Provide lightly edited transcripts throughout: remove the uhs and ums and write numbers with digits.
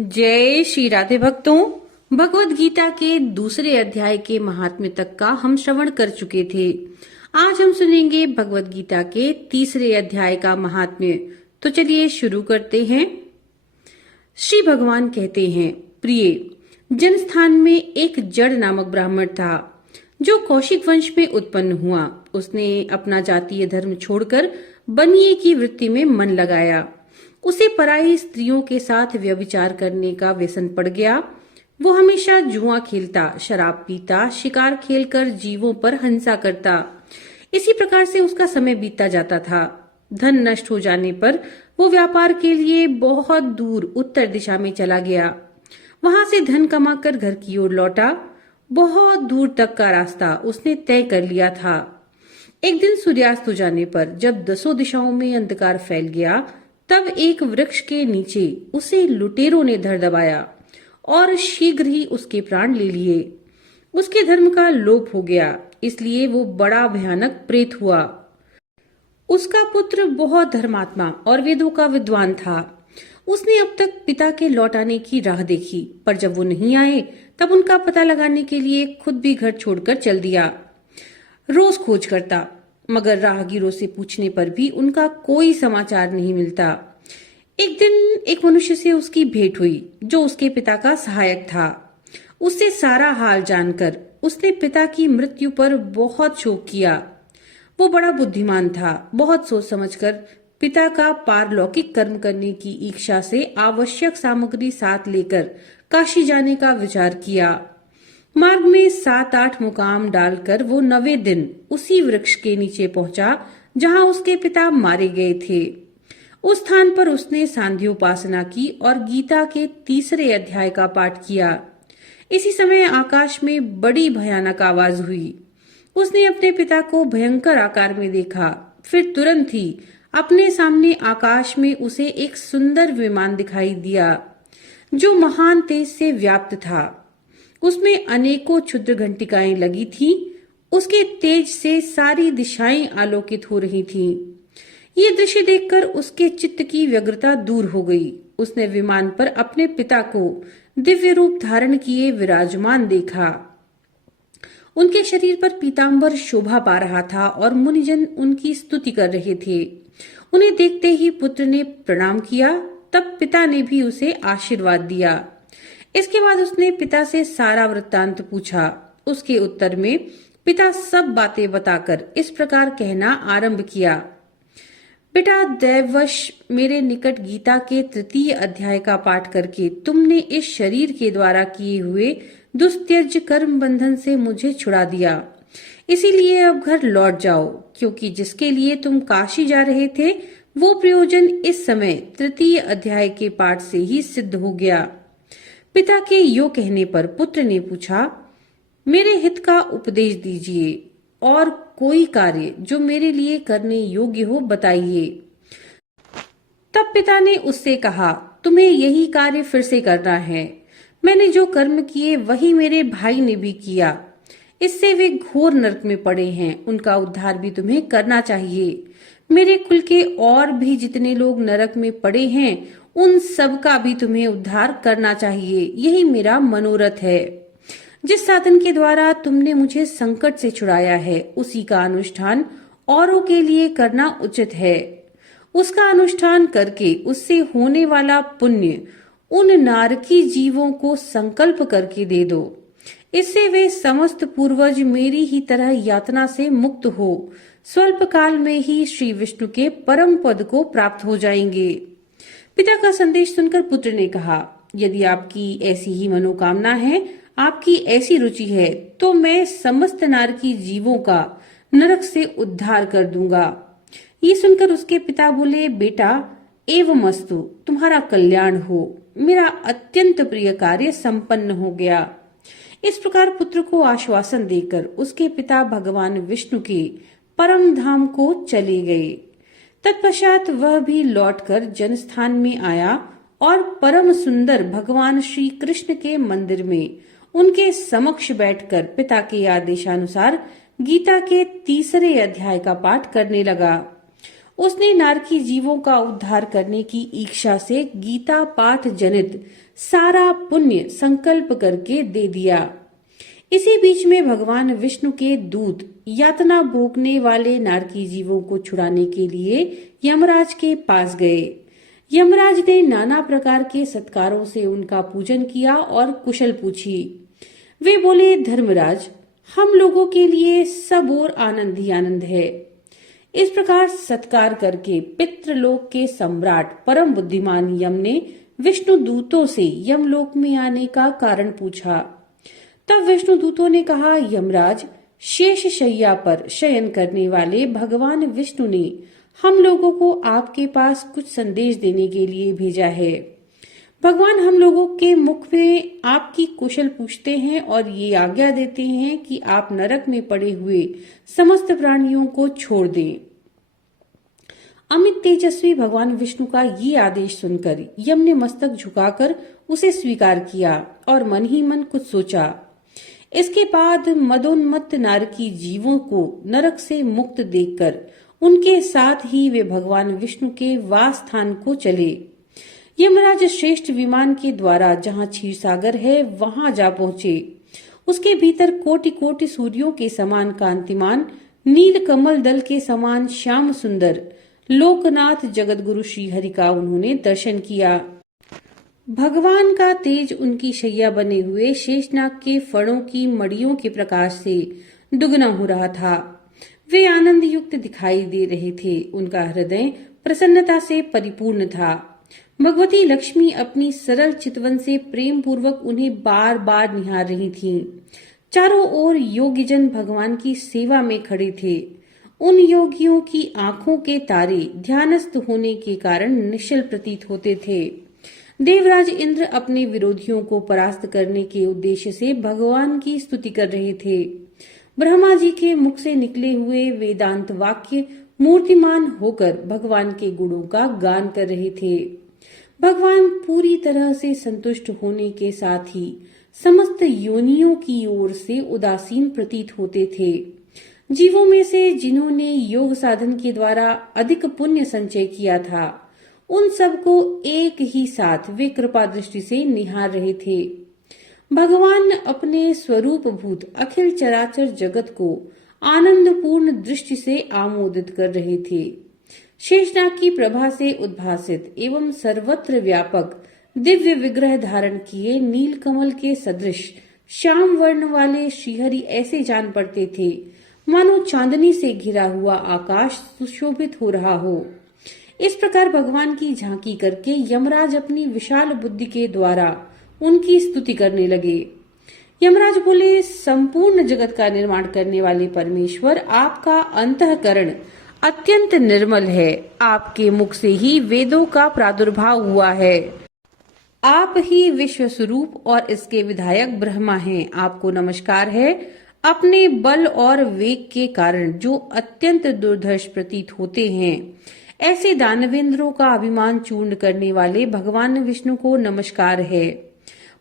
जय श्री राधे भक्तों। भगवत गीता के दूसरे अध्याय के महात्म्य तक का हम श्रवण कर चुके थे। आज हम सुनेंगे भगवत गीता के तीसरे अध्याय का महात्म्य। तो चलिए शुरू करते हैं। श्री भगवान कहते हैं, प्रिय जनस्थान में एक जड़ नामक ब्राह्मण था जो कौशिक वंश में उत्पन्न हुआ। उसने अपना जातीय धर्म छोड़कर बनिए की वृत्ति में मन लगाया। उसे पराई स्त्रियों के साथ व्यभिचार करने का व्यसन पड़ गया। वो हमेशा जुआ खेलता, शराब पीता, शिकार खेलकर जीवों पर हिंसा करता। इसी प्रकार से उसका समय बीतता जाता था। धन नष्ट हो जाने पर वो व्यापार के लिए बहुत दूर उत्तर दिशा में चला गया। वहां से धन कमाकर घर की ओर लौटा। बहुत दूर तक का रास्ता उसने तय कर लिया था। एक दिन सूर्यास्त हो जाने पर जब 10 दिशाओं में अंधकार फैल गया, तब एक वृक्ष के नीचे उसे लुटेरों ने धर दबाया और शीघ्र ही उसके प्राण ले लिए। उसके धर्म का लोप हो गया, इसलिए वो बड़ा भयानक प्रेत हुआ। उसका पुत्र बहुत धर्मात्मा और वेदों का विद्वान था। उसने अब तक पिता के लौट आने की राह देखी, पर जब वो नहीं आए तब उनका पता लगाने के लिए खुद भी घर छोड़कर चल दिया। रोज खोज करता, मगर राहगीरों से पूछने पर भी उनका कोई समाचार नहीं मिलता। एक दिन एक मनुष्य से उसकी भेंट हुई जो उसके पिता का सहायक था। उससे सारा हाल जानकर उसने पिता की मृत्यु पर बहुत शोक किया। वो बड़ा बुद्धिमान था। बहुत सोच समझकर पिता का पारलौकिक कर्म करने की इच्छा से आवश्यक सामग्री साथ लेकर काशी जाने का विचार किया। मार्ग में 7-8 मुकाम डालकर वो 9वें दिन उसी वृक्ष के नीचे पहुंचा जहां उसके पिता मारे गए थे। उस स्थान पर उसने सांध्योपासना की और गीता के तीसरे अध्याय का पाठ किया। इसी समय आकाश में बड़ी भयानक आवाज हुई। उसने अपने पिता को भयंकर आकार में देखा। फिर तुरंत ही अपने सामने आकाश में उसे एक सुंदर विमान दिखाई दिया जो महान तेज से व्याप्त था। उसमें अनेकों क्षुद्र घंटिकाएं लगी थीं। उसके तेज से सारी दिशाएं आलोकित हो रही थीं। ये दृश्य देखकर उसके चित्त की व्यग्रता दूर हो गई। उसने विमान पर अपने पिता को दिव्य रूप धारण किए विराजमान देखा। उनके शरीर पर पीतांबर शोभा पा रहा था और मुनिजन उनकी स्तुति कर रहे थे। उन्हें देखते ही पुत्र ने प्रणाम किया। तब पिता ने भी उसे आशीर्वाद दिया। इसके बाद उसने पिता से सारा वृत्तांत पूछा। उसके उत्तर में पिता सब बातें बताकर इस प्रकार कहना आरंभ किया, बेटा, दैववश मेरे निकट गीता के तृतीय अध्याय का पाठ करके तुमने इस शरीर के द्वारा किए हुए दुस्त्यज कर्म बंधन से मुझे छुड़ा दिया। इसीलिए अब घर लौट जाओ, क्योंकि जिसके लिए तुम काशी जा रहे थे वो प्रयोजन इस समय तृतीय अध्याय के पाठ से ही सिद्ध हो गया। पिता के यो कहने पर पुत्र ने पूछा, मेरे हित का उपदेश दीजिए और कोई कार्य जो मेरे लिए करने योग्य हो बताइए। तब पिता ने उससे कहा, तुम्हें यही कार्य फिर से करना है। मैंने जो कर्म किए वही मेरे भाई ने भी किया। इससे वे घोर नरक में पड़े हैं। उनका उद्धार भी तुम्हें करना चाहिए। मेरे कुल के और भी जितने लोग नरक में पड़े हैं उन सब का भी तुम्हें उद्धार करना चाहिए। यही मेरा मनोरथ है। जिस साधन के द्वारा तुमने मुझे संकट से छुड़ाया है उसी का अनुष्ठान औरों के लिए करना उचित है। उसका अनुष्ठान करके उससे होने वाला पुण्य उन नारकी जीवों को संकल्प करके दे दो। इससे वे समस्त पूर्वज मेरी ही तरह यातना से मुक्त हो स्वल्प काल में ही श्री विष्णु के परम पद को प्राप्त हो जाएंगे। पिता का संदेश सुनकर पुत्र ने कहा, यदि आपकी ऐसी ही मनोकामना है, आपकी ऐसी रुचि है, तो मैं समस्त नारकी जीवों का नरक से उद्धार कर दूंगा। ये सुनकर उसके पिता बोले, बेटा, एवमस्तु, तुम्हारा कल्याण हो। मेरा अत्यंत प्रिय कार्य संपन्न हो गया। इस प्रकार पुत्र को आश्वासन देकर उसके पिता भगवान विष्णु के परम धाम को चले गए। तत्पश्चात वह भी लौटकर जनस्थान में आया और परम सुंदर भगवान श्री कृष्ण के मंदिर में उनके समक्ष बैठकर पिता के आदेशानुसार गीता के तीसरे अध्याय का पाठ करने लगा। उसने नारकी जीवों का उद्धार करने की इच्छा से गीता पाठ जनित सारा पुण्य संकल्प करके दे दिया। इसी बीच में भगवान विष्णु के दूत यातना भोगने वाले नारकी जीवों को छुड़ाने के लिए यमराज के पास गए। यमराज ने नाना प्रकार के सत्कारों से उनका पूजन किया और कुशल पूछी। वे बोले, धर्मराज, हम लोगों के लिए सब और आनंद ही आनंद है। इस प्रकार सत्कार करके पितृलोक के सम्राट परम बुद्धिमान यम ने विष्णु दूतों से यमलोक में आने का कारण पूछा। तब विष्णु दूतों ने कहा, यमराज, शेष शैया पर शयन करने वाले भगवान विष्णु ने हम लोगों को आपके पास कुछ संदेश देने के लिए भेजा है। भगवान हम लोगों के मुख में आपकी कुशल पूछते हैं और ये आज्ञा देते हैं कि आप नरक में पड़े हुए समस्त प्राणियों को छोड़ दें। अमित तेजस्वी भगवान विष्णु का ये आदेश सुनकर यम ने मस्तक झुकाकर उसे स्वीकार किया और मन ही मन कुछ सोचा। इसके बाद मदोन्मत्त नारकी जीवों को नरक से मुक्त देखकर उनके साथ ही वे भगवान विष्णु के वास स्थान को चले। यमराज श्रेष्ठ विमान के द्वारा जहाँ क्षीर सागर है वहां जा पहुंचे। उसके भीतर कोटि कोटि सूर्यों के समान कांतिमान, नील कमल दल के समान श्याम सुंदर लोकनाथ जगतगुरु श्री हरि का उन्होंने दर्शन किया। भगवान का तेज उनकी शैया बने हुए शेषनाग के फणों की मड़ियों के प्रकाश से दुगना हो रहा था। वे आनंद युक्त दिखाई दे रहे थे। उनका हृदय प्रसन्नता से परिपूर्ण था। भगवती लक्ष्मी अपनी सरल चितवन से प्रेम पूर्वक उन्हें बार बार निहार रही थीं। चारों ओर योगीजन भगवान की सेवा में खड़े थे। उन योगियों की आंखों के तारे ध्यानस्थ होने के कारण निश्चल प्रतीत होते थे। देवराज इंद्र अपने विरोधियों को परास्त करने के उद्देश्य से भगवान की स्तुति कर रहे थे। ब्रह्मा जी के मुख से निकले हुए वेदांत वाक्य मूर्तिमान होकर भगवान के गुणों का गान कर रहे थे। भगवान पूरी तरह से संतुष्ट होने के साथ ही समस्त योनियों की ओर से उदासीन प्रतीत होते थे। जीवों में से जिन्होंने योग साधन के द्वारा अधिक पुण्य संचय किया था, उन सबको एक ही साथ वे कृपा दृष्टि से निहार रहे थे। भगवान अपने स्वरूप भूत अखिल चराचर जगत को आनंदपूर्ण दृष्टि से आमोदित कर रहे थे। शेषनाग की प्रभा से उद्भासित एवं सर्वत्र व्यापक दिव्य विग्रह धारण किए नीलकमल के सदृश श्याम वर्ण वाले श्रीहरि ऐसे जान पड़ते थे मानो चांदनी से घिरा हुआ आकाश सुशोभित हो रहा हो। इस प्रकार भगवान की झांकी करके यमराज अपनी विशाल बुद्धि के द्वारा उनकी स्तुति करने लगे। यमराज बोले, संपूर्ण जगत का निर्माण करने वाले परमेश्वर, आपका अंतःकरण अत्यंत निर्मल है। आपके मुख से ही वेदों का प्रादुर्भाव हुआ है। आप ही विश्व स्वरूप और इसके विधायक ब्रह्मा हैं। आपको नमस्कार है। अपने बल और वेग के कारण जो अत्यंत दुर्धर्ष प्रतीत होते हैं, ऐसे दानवेंद्रों का अभिमान चूर्ण करने वाले भगवान विष्णु को नमस्कार है।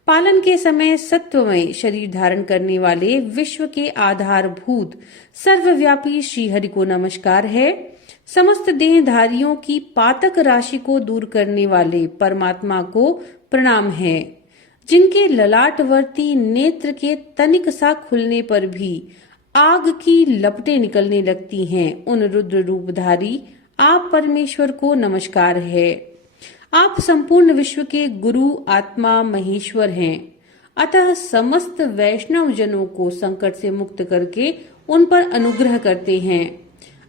पालन के समय सत्वमय शरीर धारण करने वाले विश्व के आधारभूत सर्वव्यापी श्रीहरि को नमस्कार है। समस्त देहधारियों की पातक राशि को दूर करने वाले परमात्मा को प्रणाम है। जिनके ललाटवर्ती नेत्र के तनिक सा खुलने पर भी आग की लपटें निकलने लगती हैं, उन रुद्र रूपधारी आप परमेश्वर को नमस्कार है। आप संपूर्ण विश्व के गुरु आत्मा महेश्वर हैं। अतः समस्त वैष्णव जनों को संकट से मुक्त करके उन पर अनुग्रह करते हैं।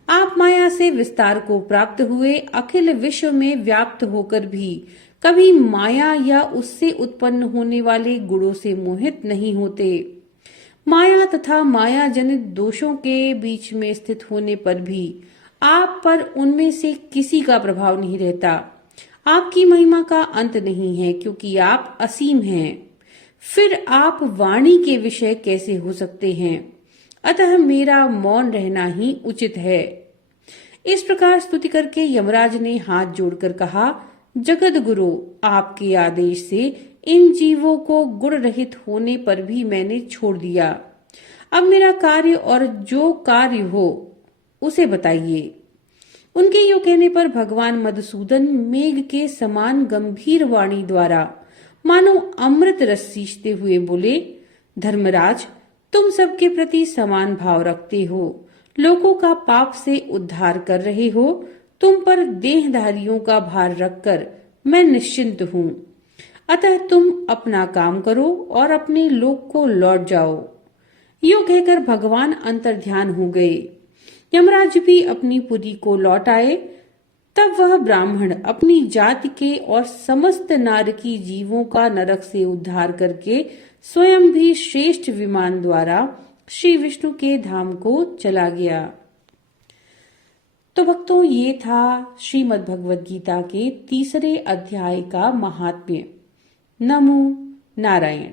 आप माया से विस्तार को प्राप्त हुए अखिल विश्व में व्याप्त होकर भी कभी माया या उससे उत्पन्न होने वाले गुणों से मोहित नहीं होते। माया तथा माया जनित दोषों के बीच में स्थित होने पर भी आप पर उनमें से किसी का प्रभाव नहीं रहता। आपकी महिमा का अंत नहीं है, क्योंकि आप असीम हैं। फिर आप वाणी के विषय कैसे हो सकते हैं? अतः मेरा मौन रहना ही उचित है। इस प्रकार स्तुति करके यमराज ने हाथ जोड़कर कहा, जगत गुरु, आपके आदेश से इन जीवों को गुण रहित होने पर भी मैंने छोड़ दिया। अब मेरा कार्य और जो कार्य हो उसे बताइए। उनके यूं कहने पर भगवान मधुसूदन मेघ के समान गंभीर वाणी द्वारा मानो अमृत रस सींचते हुए बोले, धर्मराज, तुम सबके प्रति समान भाव रखते हो, लोगों का पाप से उद्धार कर रहे हो, तुम पर देहधारियों का भार रखकर मैं निश्चिंत हूँ। अतः तुम अपना काम करो और अपने लोक को लौट जाओ। यूं कहकर भगवान अंतर्ध्यान हो गए। यमराज भी अपनी पुरी को लौट आए। तब वह ब्राह्मण अपनी जाति के और समस्त नारकी जीवों का नरक से उद्धार करके स्वयं भी श्रेष्ठ विमान द्वारा श्री विष्णु के धाम को चला गया। तो भक्तों, ये था श्रीमद् भगवद गीता के 3 अध्याय का महात्म्य। नमो नारायण।